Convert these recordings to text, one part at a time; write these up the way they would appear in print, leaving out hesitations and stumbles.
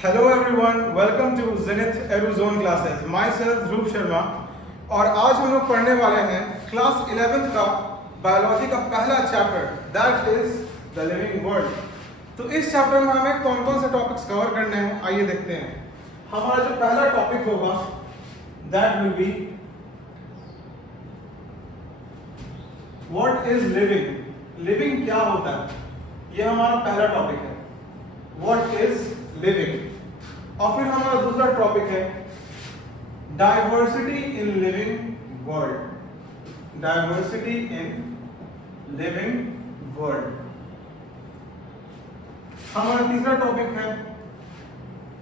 Hello everyone, welcome to Zenith Aerozone classes. Myself Dhruv Sharma. और आज हम लोग पढ़ने वाले हैं क्लास 11th का बायोलॉजी का पहला chapter, that is the living world. तो इस चैप्टर में हमें कौन कौन से टॉपिक्स कवर करने हैं, आइए देखते हैं। हमारा जो पहला टॉपिक होगा that will be what is living. Living क्या होता है, यह हमारा पहला टॉपिक है, व्हाट इज लिविंग। और फिर हमारा दूसरा टॉपिक है diversity in living world. Diversity in living world. हमारा तीसरा टॉपिक है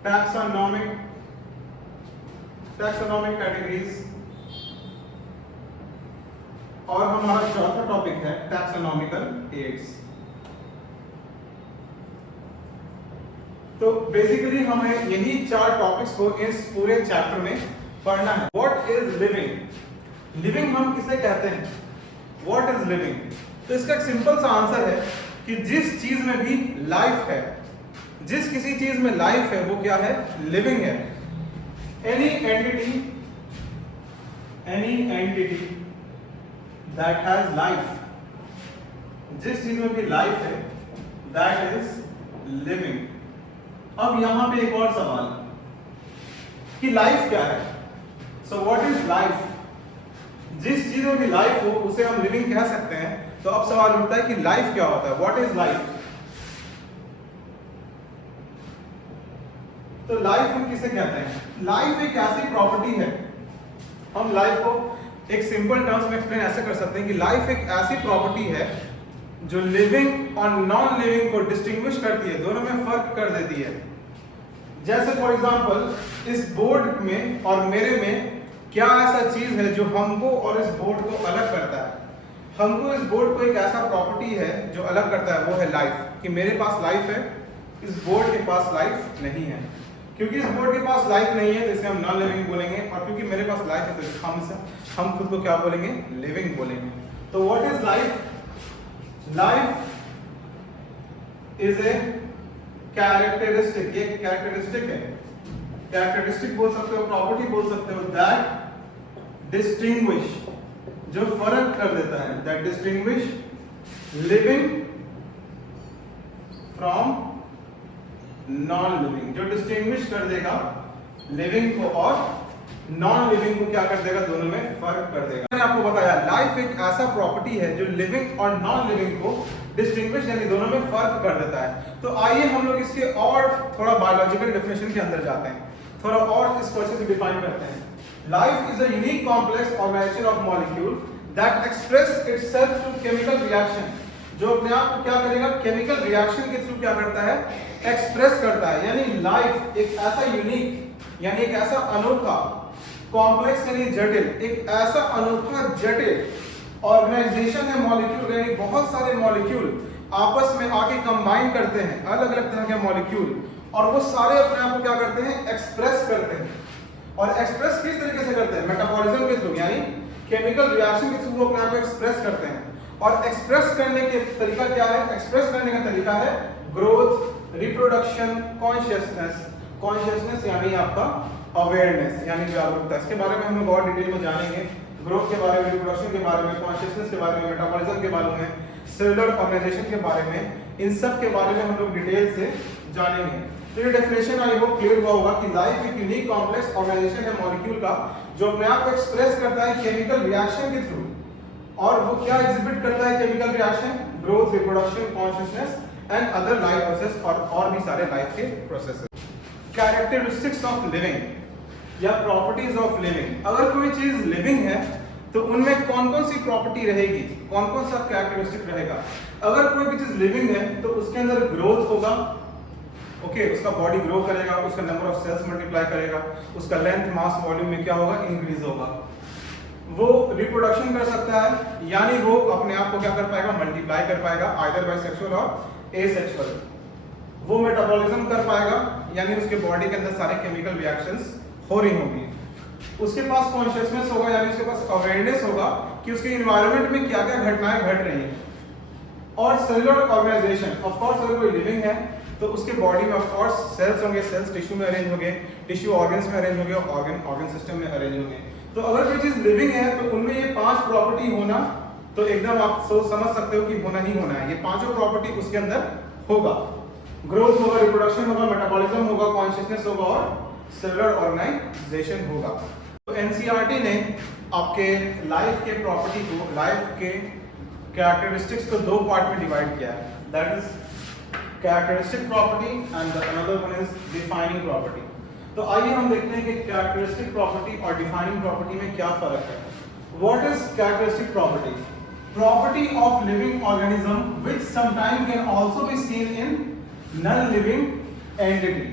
टैक्सोनॉमिक कैटेगरीज। और हमारा चौथा टॉपिक है टैक्सोनॉमिकल एड्स। तो बेसिकली हमें यही चार टॉपिक्स को इस पूरे चैप्टर में पढ़ना है। What is living. लिविंग हम किसे कहते हैं, व्हाट इज लिविंग। तो इसका एक सिंपल सा आंसर है कि जिस चीज में भी लाइफ है, जिस किसी चीज में लाइफ है वो क्या है, लिविंग है। Any entity that has life, जिस चीज में भी लाइफ है दैट इज लिविंग। अब यहां पे एक और सवाल कि लाइफ क्या है। So what is life. जिस चीज में भी लाइफ हो उसे हम लिविंग कह सकते हैं। तो अब सवाल उठता है कि लाइफ क्या होता है, व्हाट इज लाइफ। तो लाइफ हम किसे कहते हैं, लाइफ एक ऐसी प्रॉपर्टी है, हम लाइफ को एक सिंपल टर्म्स में एक्सप्लेन ऐसे कर सकते हैं कि लाइफ एक ऐसी प्रॉपर्टी है जो लिविंग और नॉन लिविंग को डिस्टिंग्विश करती है, दोनों में फर्क कर देती है। जैसे फॉर एग्जांपल इस बोर्ड में और मेरे में क्या ऐसा चीज है जो हमको और इस बोर्ड को अलग करता है। हमको इस बोर्ड को एक ऐसा प्रॉपर्टी है जो अलग करता है, वो है लाइफ। कि मेरे पास लाइफ है, इस बोर्ड के पास लाइफ नहीं है। क्योंकि इस बोर्ड के पास लाइफ नहीं है तो इसे हम नॉन लिविंग बोलेंगे, और क्योंकि मेरे पास लाइफ है तो हम खुद को क्या बोलेंगे, लिविंग बोलेंगे। तो what is life. Life is a characteristic, ये कैरेक्टरिस्टिक है, कैरेक्टरिस्टिक बोल सकते हो, प्रॉपर्टी बोल सकते हो, दैट डिस्टिंग्विश, जो फर्क कर देता है, that distinguish living from non living, जो डिस्टिंग्विश कर देगा लिविंग को और नॉन लिविंग को क्या कर देगा, दोनों में फर्क कर देगा। मैंने आपको बताया लाइफ एक ऐसा प्रॉपर्टी है जो लिविंग और नॉन लिविंग को डिस्टिंग्विश यानी दोनों में फर्क कर देता है। तो आइए हम लोग इसके और थोड़ा बायोलॉजिकल डेफिनेशन के अंदर जाते हैं, थोड़ा और इस क्वेश्चन को डिफाइन करते हैं। Life is a unique complex organisation of molecule that express itself through chemical reaction, जो अपने आप को क्या करेगा, केमिकल रिएक्शन के थ्रू क्या करता है, एक्सप्रेस करता है। यानी लाइफ एक ऐसा यूनिक यानी एक ऐसा अनोखा, कॉम्प्लेक्स यानी जटिल, एक ऐसा अनोखा जटिल ऑर्गेनाइजेशन है मॉलिक्यूल, यानी बहुत सारे मॉलिक्यूल आपस में आके कंबाइन करते हैं, अलग अलग तरह के मॉलिक्यूल, और वो सारे अपने आप को क्या करते हैं, एक्सप्रेस करते हैं। और एक्सप्रेस किस तरीके से करते हैं, मेटाबॉलिज्म के थ्रू, यानी केमिकल रिएक्शन के थ्रू वो अपने आप को एक्सप्रेस करते हैं। और एक्सप्रेस करने के तरीका क्या है, एक्सप्रेस करने का तरीका है ग्रोथ, रिप्रोडक्शन, कॉन्शियसनेस यानी आपका अवेयरनेस यानी जागरूकता। इसके बारे में हम लोग और डिटेल में जानेंगे, ग्रोथ के बारे में, रिप्रोडक्शन के बारे में, कॉन्शियसनेस के बारे में, मेटाबॉलिज्म के बारे में, सेलुलर ऑर्गेनाइजेशन के बारे में, इन सब के बारे में हम लोग डिटेल से जानेंगे। तो ये डेफिनेशन आई होप क्लियर हुआ होगा कि लाइफ एक यूनिक कॉम्प्लेक्स ऑर्गेनाइजेशन है मॉलिक्यूल का, जो अपने आप को एक्सप्रेस करता है केमिकल रिएक्शन के थ्रू। और वो क्या एग्जिबिट करता है, chemical reaction, growth, reproduction, consciousness and other life process, और भी सारे लाइफ के प्रोसेसेस। कैरेक्टरिस्टिक्स ऑफ लिविंग या प्रॉपर्टीज ऑफ लिविंग। अगर कोई चीज लिविंग है तो उनमें कौन कौन सी प्रॉपर्टी रहेगी, कौन कौन सा कैरेक्टरिस्टिक रहेगा। अगर कोई भी चीज लिविंग है तो उसके अंदर ग्रोथ होगा, ओके, उसका बॉडी ग्रो करेगा, उसका नंबर ऑफ सेल्स मल्टीप्लाई करेगा, उसका लेंथ, मास, वॉल्यूम में क्या होगा, इंक्रीज होगा। वो रिप्रोडक्शन कर सकता है, यानी वो अपने आप को क्या कर पाएगा, मल्टीप्लाई कर पाएगा, आइदर बाय सेक्सुअल और एसेक्सुअल। वो मेटाबॉलिज्म कर पाएगा, यानी उसके बॉडी के अंदर सारे केमिकल रिएक्शंस हो रही होंगी। उसके पास कॉन्शियसनेस होगा, यानी उसके पास अवेयरनेस होगा कि उसके एनवायरनमेंट में क्या क्या घटनाएं घट रही हैं। और सेलुलर ऑर्गेनाइजेशन, ऑफ कोर्स अगर कोई लिविंग है तो उसके बॉडी में ऑफ कोर्स सेल्स होंगे, सेल्स टिश्यू में अरेंज होंगे, टिश्यू ऑर्गन्स में अरेंज होंगे, ऑर्गन सिस्टम में अरेंज होंगे। तो अगर कोई चीज लिविंग है तो उनमें ये 5 प्रॉपर्टी होना तो एकदम आप सोच समझ सकते हो कि होना ही होना है, ये पांचों प्रॉपर्टी उसके अंदर होगा। ग्रोथ होगा, रिप्रोडक्शन होगा, मेटाबॉलिज्म होगा, कॉन्शियसनेस होगा और सेलुलर ऑर्गेनाइजेशन होगा। तो एनसीईआरटी ने आपके लाइफ के प्रॉपर्टी को, लाइफ के कैरेक्टरिस्टिक्स को 2 पार्ट में डिवाइड किया है, that is characteristic property and the another one is defining property. तो आइए हम देखते हैं कि कैरेक्टरिस्टिक प्रॉपर्टी और डिफाइनिंग प्रॉपर्टी में क्या फर्क है। What is characteristic property? Property of living organism which sometime can also be seen in non living entity.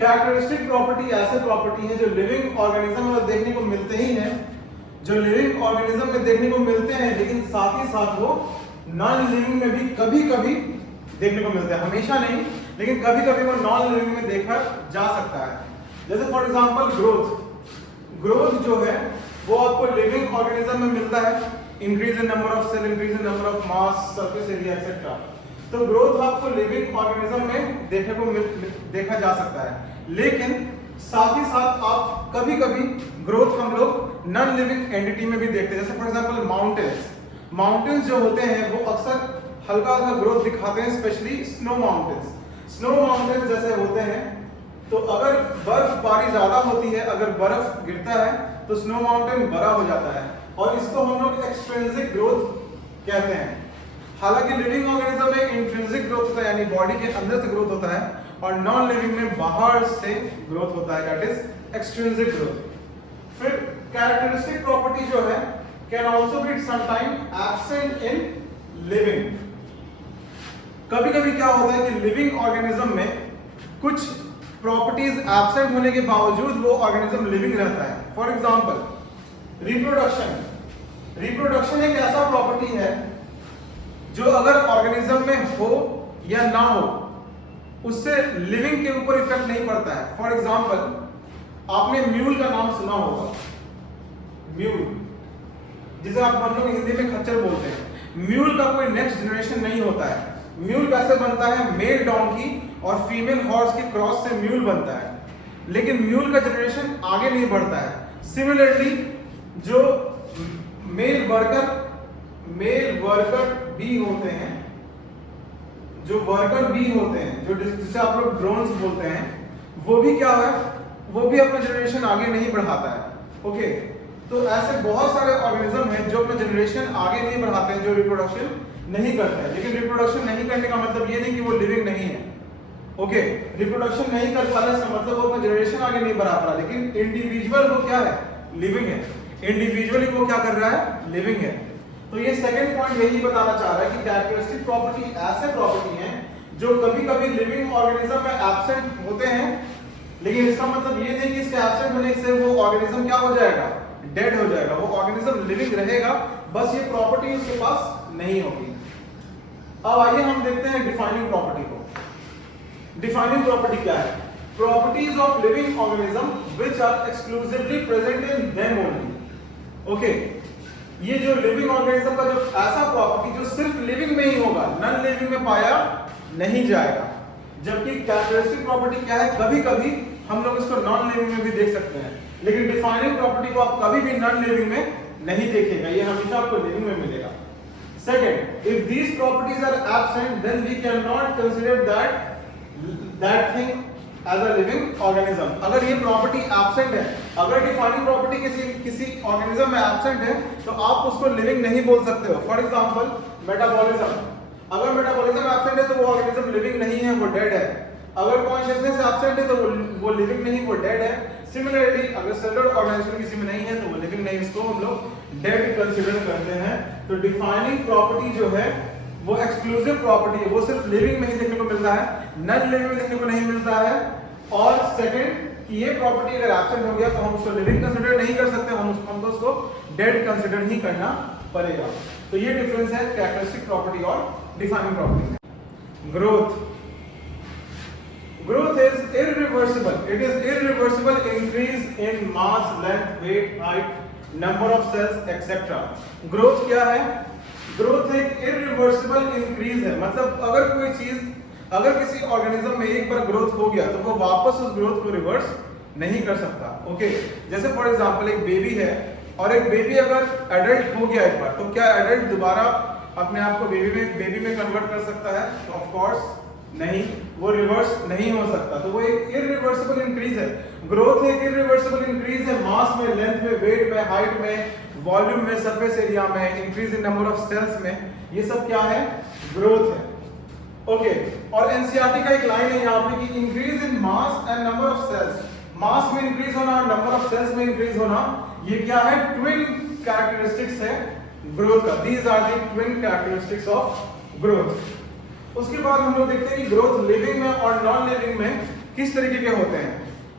Characteristic property ऐसे प्रॉपर्टी है जो लिविंग ऑर्गेनिज्म में देखने को मिलते ही हैं, जो लिविंग ऑर्गेनिज्म में देखने को मिलते हैं, लेकिन साथ ही साथ वो नॉन लिविंग में भी कभी-कभी देखने को मिलते हैं, हमेशा नहीं, लेकिन कभी-कभी वो नॉन लिविंग में देखा जा सकता है। जैसे फॉर एग्जांपल ग्रोथ जो है वो आपको लिविंग ऑर्गेनिज्म में मिलता है, increase in number of cell, increase in number of mass, surface area etcetera. तो ग्रोथ आपको लिविंग ऑर्गेनिज्म में देखा जा सकता है, लेकिन साथ ही साथ आप कभी-कभी ग्रोथ हम लोग नॉन लिविंग एंटिटी में भी देखते हैं। जैसे फॉर एग्जांपल माउंटेन्स जो होते हैं वो अक्सर हल्का हल्का ग्रोथ दिखाते हैं, स्पेशली स्नो माउंटेन्स जैसे होते हैं। तो अगर बर्फबारी ज्यादा होती है, अगर बर्फ गिरता है तो स्नो माउंटेन बड़ा हो जाता है और इसको हम लोग एक्सट्रिंसिक ग्रोथ कहते हैं। हालांकि लिविंग ऑर्गेनिज्म में इंट्रिंसिक ग्रोथ होता है, यानी बॉडी के अंदर से ग्रोथ होता है, और नॉन लिविंग में बाहर से ग्रोथ होता है, दैट इज एक्सट्रिंसिक ग्रोथ। फिर कैरेक्टरिस्टिक प्रॉपर्टी जो है can also be sometime absent in living. कभी-कभी क्या होता है कि लिविंग ऑर्गेनिज्म में कुछ प्रॉपर्टीज एब्सेंट होने के बावजूद वो ऑर्गेनिज्म लिविंग रहता है। फॉर एग्जांपल रिप्रोडक्शन एक ऐसा प्रॉपर्टी है जो अगर ऑर्गेनिज्म में हो या ना हो उससे लिविंग के ऊपर इफेक्ट नहीं पड़ता है। फॉर एग्जांपल आपने म्यूल का नाम सुना होगा, म्यूल जिसे आप हम लोग हिंदी में खच्चर बोलते हैं। म्यूल का कोई नेक्स्ट जनरेशन नहीं होता है। म्यूल कैसे बनता है? मेल डोंकी और फीमेल हॉर्स के क्रॉस से म्यूल बनता है, लेकिन म्यूल का जनरेशन आगे नहीं बढ़ता है। सिमिलरली जो मेल वर्कर बी होते हैं, जो वर्कर बी होते हैं, जो जिसे आप लोग ड्रोन्स बोलते हैं, वो भी क्या है, वो भी अपना जनरेशन आगे नहीं बढ़ाता है। ओके, तो ऐसे बहुत सारे ऑर्गेनिज्म हैं जो अपना जनरेशन आगे नहीं बढ़ाते हैं, जो रिप्रोडक्शन नहीं करते हैं। लेकिन रिप्रोडक्शन नहीं करने का मतलब ये नहीं कि वो लिविंग नहीं है। ओके, रिप्रोडक्शन नहीं कर पा रहा इसका मतलब वो अपना जनरेशन आगे नहीं बढ़ा पा रहा, लेकिन इंडिविजुअल वो क्या है, लिविंग है। इंडिविजुअली वो क्या कर रहा है, लिविंग है। तो ये सेकंड पॉइंट यही बताना चाह रहा है कि कैरेक्टरिस्टिक प्रॉपर्टी ऐसे प्रॉपर्टी हैं जो कभी-कभी लिविंग ऑर्गेनिज्म में एब्सेंट होते हैं, लेकिन इसका मतलब ये नहीं कि इसके एब्सेंट होने से वो ऑर्गेनिज्म क्या हो जाएगा, डेड हो जाएगा। वो ऑर्गेनिज्म लिविंग रहेगा, बस ये प्रॉपर्टी उसके पास नहीं होगी। अब आइए हम देखते हैं डिफाइनिंग प्रॉपर्टी को। डिफाइनिंग प्रॉपर्टी क्या है? Properties of living organism which are exclusively present in them only. Okay, ये जो लिविंग ऑर्गेनिज्म का जो ऐसा प्रॉपर्टी जो सिर्फ लिविंग में ही होगा, नॉन लिविंग में पाया नहीं जाएगा। जबकि कैरेक्टरिस्टिक प्रॉपर्टी क्या है, कभी-कभी हम लोग इसको नॉन लिविंग में भी देख सकते हैं, लेकिन डिफाइनिंग प्रॉपर्टी को आप कभी भी नॉन लिविंग में नहीं देखेगा, ये हमेशा आपको लिविंग में मिलेगा। Second, if these properties are absent then we can not consider that thing as a living organism. अगर ये प्रॉपर्टी एब्सेंट है, अगर डिफाइनिंग प्रॉपर्टी किसी ऑर्गेनिज्म में एब्सेंट है, तो आप उसको लिविंग नहीं बोल सकते हो। फॉर एग्जांपल मेटाबॉलिज्म, अगर मेटाबॉलिज्म एब्सेंट है तो वो ऑर्गेनिज्म लिविंग नहीं है, वो डेड है। अगर कॉन्शियसनेस एब्सेंट है तो वो लिविंग नहीं, वो डेड है। सिमिलरली अगर सेलुलर ऑर्गेनाइजेशन किसी में नहीं है तो वो लिविंग नहीं, इसको हम लोग डेड कंसीडर करते हैं। तो डिफाइनिंग प्रॉपर्टी जो है वो एक्सक्लूसिव प्रॉपर्टी है, वो सिर्फ लिविंग में ही देखने को मिलता है, नॉन लिविंग में देखने को नहीं मिलता है। और सेकंड कि ये प्रॉपर्टी अगर एब्सेंट हो गया तो हम उसको लिविंग कंसीडर नहीं कर सकते, हमको उसको डेड कंसीडर ही करना पड़ेगा। तो ये डिफरेंस है कैरेक्टरिस्टिक प्रॉपर्टी और defining property. Growth is irreversible, it is irreversible increase in mass, length, weight, height, number of cells etcetera. Growth क्या है? ग्रोथ एक इररिवर्सिबल इंक्रीज है, मतलब अगर कोई चीज अगर किसी ऑर्गेनिज्म में एक बार ग्रोथ हो गया तो वो वापस उस ग्रोथ को रिवर्स नहीं कर सकता। ओके, जैसे फॉर एग्जांपल एक बेबी है और एक बेबी अगर एडल्ट हो गया एक बार, तो क्या एडल्ट दोबारा अपने आप को बेबी में कन्वर्ट कर सकता है? तो ऑफ कोर्स नहीं, वो रिवर्स नहीं हो सकता। तो वो एक इरिवर्सिबल इंक्रीज है, ग्रोथ एक इरिवर्सिबल इंक्रीज है, मास में, लेंथ में, वेट में, हाइट में, वॉल्यूम में, सरफेस एरिया में, increase in number of cells में, ये सब क्या है? ग्रोथ है। ओके, और एनसीईआरटी का एक लाइन है यहाँ पे कि increase in mass and number of cells, mass में इंक्रीज होना और नंबर ऑफ सेल्स में इंक्रीज होना, ये क्या है? ट्विन कैरेक्टरिस्टिक्स है ग्रोथ का। These are the twin characteristics of growth. उसके बाद हम लोग देखते हैं कि ग्रोथ लिविंग में और नॉन लिविंग में किस तरीके के होते हैं।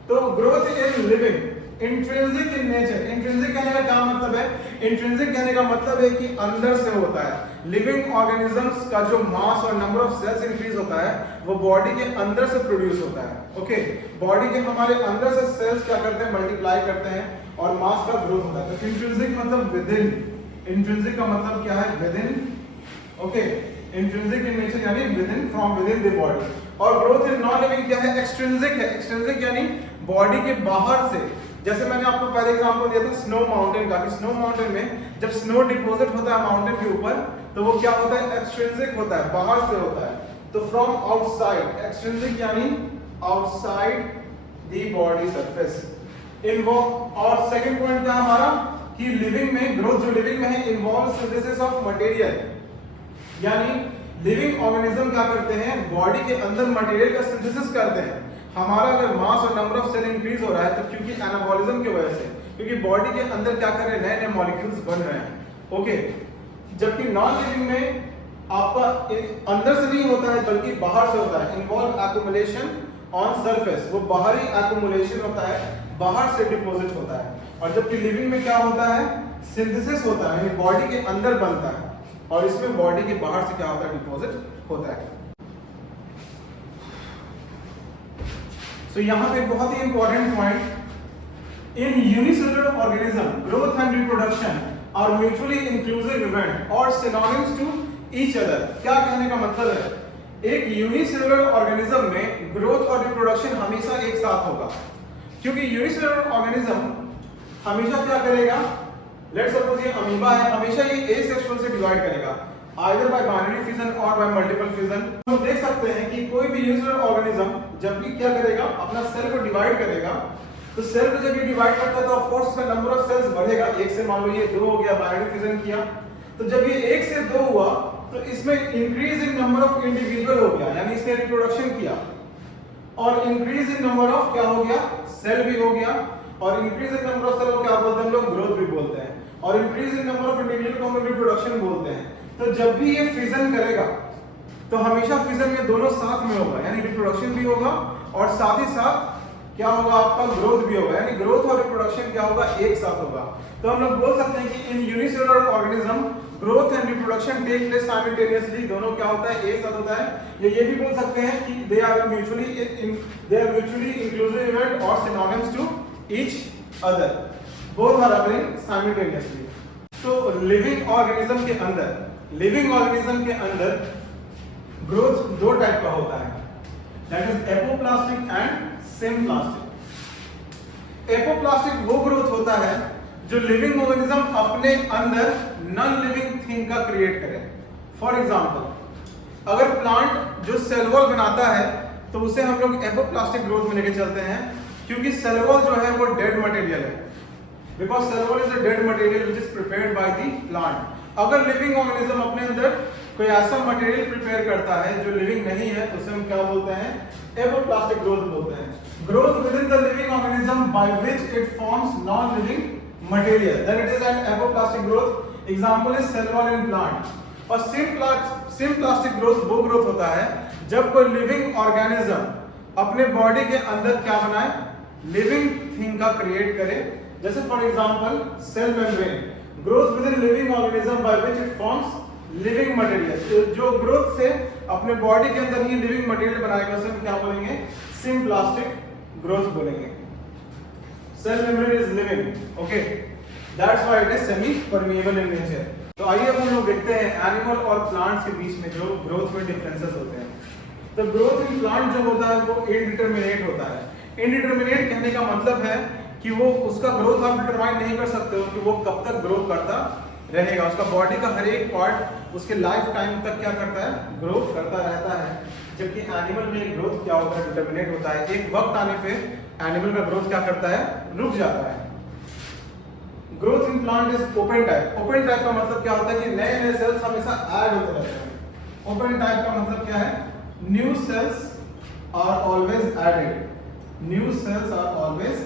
तो growth in living intrinsic in nature, intrinsic कहने का क्या मतलब है? इंट्रिंसिक कहने का मतलब है कि अंदर से होता है। लिविंग ऑर्गेनिजम्स का जो मास और नंबर ऑफ सेल्स इंक्रीज होता है वो बॉडी के अंदर से प्रोड्यूस होता है। ओके, बॉडी के हमारे अंदर से सेल्स क्या करते हैं? मल्टीप्लाई करते हैं और मास का ग्रोथ होता है। तो इंट्रिंसिक मतलब विद इन, इंट्रिंसिक का मतलब क्या है? Within. Okay, intrinsic in nature यानी within, from within the body. और ग्रोथ इन नॉन लिविंग क्या है? एक्सट्रिंसिक है। एक्सट्रिंसिक यानी बॉडी के बाहर से। जैसे मैंने आपको पहले एग्जांपल दिया था स्नो माउंटेन का, कि स्नो माउंटेन में जब स्नो डिपॉजिट होता है माउंटेन के ऊपर तो वो क्या होता है? एक्सट्रिंसिक होता है, बाहर से होता है। तो फ्रॉम आउटसाइड, एक्सट्रिंसिक यानी आउटसाइड द बॉडी सरफेस। और सेकंड पॉइंट क्या हमारा? कि लिविंग में, ग्रोथ जो लिविंग में है, इन्वॉल्व सिंथेसिस ऑफ मटेरियल, यानी लिविंग ऑर्गेनिज्म क्या करते हैं? बॉडी के अंदर मटेरियल का सिंथेसिस करते हैं। हमारा अगर मास और नंबर ऑफ सेल इंक्रीज हो रहा है तो क्योंकि एनाबॉलिज्म की वजह से, क्योंकि बॉडी के अंदर क्या कर रहे हैं? नए नए मॉलिक्यूल्स बन रहे हैं। ओके, जबकि नॉन लिविंग में आपका अंदर से नहीं होता है बल्कि बाहर से होता है। इन्वॉल्व एक्युमुलेशन ऑन सरफेस, वो बाहरी एक्युमुलेशन होता है, बाहर से डिपॉजिट होता है। और जबकि लिविंग में क्या होता है? सिंथेसिस होता है, यानी बॉडी के अंदर बनता है, और इसमें बॉडी के बाहर से क्या होता है? डिपॉजिट होता है। तो यहाँ पे बहुत ही important point, in unicellular organism growth and reproduction are mutually inclusive event और सिनोनिम्स टू ईच अदर। क्या कहने का मतलब है? एक यूनिसेलुलर ऑर्गेनिज्म में ग्रोथ और रिप्रोडक्शन हमेशा एक साथ होगा, क्योंकि यूनिसेलुलर ऑर्गेनिज्म हमेशा क्या करेगा? लेट्स सपोज ये अमीबा है, हमेशा ये एसेक्सुअल से डिवाइड करेगा, आइदर बाय बाइनरी फिजन और बाय मल्टीपल फिजन। हम देख सकते हैं कि कोई भी यूनिसेलुलर ऑर्गेनिज्म जब भी क्या करेगा? अपना सेल को डिवाइड करेगा, तो सेल को जब ये डिवाइड करता है तो ऑफ कोर्स उसका नंबर ऑफ सेल्स बढ़ेगा। एक से मान लो ये 2 हो गया, बाइनरी फिजन किया, तो जब ये 1 से 2 हुआ तो इसमें increase in number of individual हो गया, यानी इसने रिप्रोडक्शन किया, और इंक्रीज इन नंबर ऑफ क्या हो गया? सेल भी हो गया, और increase in number of cell को क्या बोलते हैं हम लोग? ग्रोथ भी बोलते हैं, और increase in number of individual को हम लोग रिप्रोडक्शन बोलते हैं। तो जब भी ये फिजन करेगा तो हमेशा फिजन में दोनों साथ में होगा, यानी रिप्रोडक्शन भी होगा और साथ ही साथ क्या होगा? आपका ग्रोथ भी होगा, यानी ग्रोथ और रिप्रोडक्शन क्या होगा? एक साथ होगा। तो हम लोग बोल सकते हैं कि in unicellular organism growth and reproduction take place simultaneously, दोनों क्या होता है? एक साथ होता है। ये भी बोल सकते हैं कि they are mutually inclusive event और synonyms to each other, both are occurring simultaneously. तो लिविंग ऑर्गेनिज्म के अंदर ग्रोथ 2 टाइप का होता है, that is apoplastic and symplastic. Apoplastic वो ग्रोथ होता है जो लिविंग ऑर्गेनिज्म अपने अंदर नॉन लिविंग थिंग का क्रिएट करे। फॉर एग्जांपल, अगर प्लांट जो सेल वॉल बनाता है तो उसे हम लोग एपोप्लास्टिक ग्रोथ में लेके चलते हैं, क्योंकि सेल वॉल जो है वो डेड मटेरियल है, because cell wall is a dead material which is prepared by the plant. अगर लिविंग ऑर्गेनिज्म अपने अंदर कोई ऐसा मटेरियल प्रिपेयर करता है जो लिविंग नहीं है तो उसे हम क्या बोलते हैं? एपोप्लास्टिक ग्रोथ बोलते हैं। Growth within the living organism by which it forms non living material, then it is an apoplastic growth. Example is cell wall in plant. और सिम्प्लास्टिक ग्रोथ वो ग्रोथ होता है जब कोई लिविंग ऑर्गेनिज्म अपने body के अंदर क्या बनाए? लिविंग थिंग का क्रिएट करे। जैसे for example cell membrane, growth within living organism by which it forms living material. जो ग्रोथ से अपने बॉडी के अंदर ही लिविंग मटेरियल बनाएगा उसे हम क्या बोलेंगे? सिम्प्लास्टिक ग्रोथ बोलेंगे। Cell membrane is living, okay, that's why it is semi permeable in nature. तो आइए अब हम लोग देखते हैं एनिमल और प्लांट्स के बीच में जो ग्रोथ में डिफरेंसेस होते हैं। तो ग्रोथ इन प्लांट जो होता है वो इनडिटरमिनेट होता है। इनडिटरमिनेट कहने का मतलब है कि वो उसका ग्रोथ आप डिटरमाइन नहीं कर सकते हो कि वो कब तक ग्रोथ करता रहेगा। उसका बॉडी का हर एक पार्ट उसके लाइफ टाइम तक क्या करता है, ग्रोथ करता रहता है। जबकि एनिमल में ग्रोथ क्या होता है, डिटरमिनेट होता है। एक वक्त आने पे एनिमल का ग्रोथ क्या करता है, रुक जाता है। Growth in plant is open type. Open type का मतलब क्या होता है कि नए नए सेल्स हमेशा ऐड होते रहते हैं। ओपन टाइप का मतलब क्या है, new cells are always added, new cells are always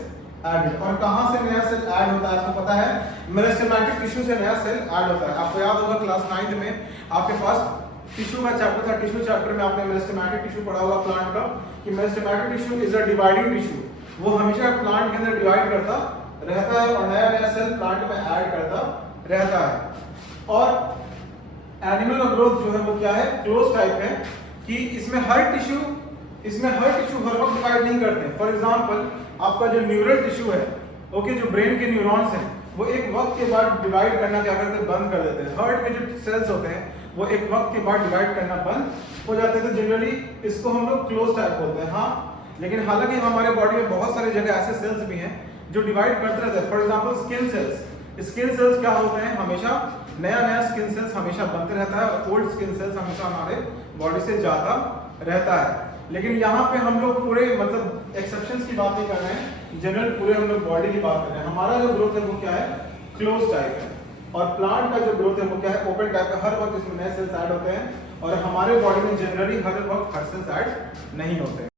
added. और कहां से नया सेल ऐड होता है आपको पता है, मेरिस्टेमेटिक टिश्यू से नया सेल ऐड होता है। आपको याद होगा क्लास 9th में आपके पास टिश्यू का चैप्टर था, टिश्यू चैप्टर में आपने मेरिस्टेमेटिक टिश्यू पढ़ा होगा प्लांट का, कि meristematic tissue is a dividing tissue. वो हमेशा प्लांट के अंदर डिवाइड करता रहता है और नया नया सेल प्लांट में ऐड करता रहता है। और एनिमल का ग्रोथ जो है वो क्या है, क्लोज टाइप है, कि इसमें हर टिश्यू हर वक्त डिवाइड नहीं करते। फॉर एग्जांपल आपका जो न्यूरल टिश्यू है, ओके, जो ब्रेन के न्यूरॉन्स हैं, वो एक वक्त के बाद डिवाइड करना क्या करते हैं, बंद कर देते हैं। हार्ट के जो सेल्स होते हैं वो एक वक्त के बाद डिवाइड करना बंद हो जाते थे। जनरली इसको हम लोग क्लोज टाइप बोलते हैं। हाँ, लेकिन हालांकि हमारे बॉडी में बहुत सारी जगह ऐसे सेल्स भी हैं जो डिवाइड करते रहते हैं। For example skin cells. Skin cells क्या होते हैं, हमेशा नया नया स्किन सेल्स हमेशा बनते रहता है और ओल्ड स्किन सेल्स हमेशा हमारे बॉडी से जाता रहता है। लेकिन यहाँ पे हम लोग पूरे मतलब एक्सेप्शंस की बात नहीं कर रहे हैं, जनरल पूरे हम लोग बॉडी की बात कर रहे हैं। हमारा जो ग्रोथ है वो क्या है, क्लोज टाइप है। और प्लांट का जो ग्रोथ है वो क्या है, ओपन टाइप का। हर वक्त इसमें नए सेल्स ऐड होते हैं और हमारे बॉडी में जनरली हर वक्त हर सेल्स ऐड नहीं होते हैं।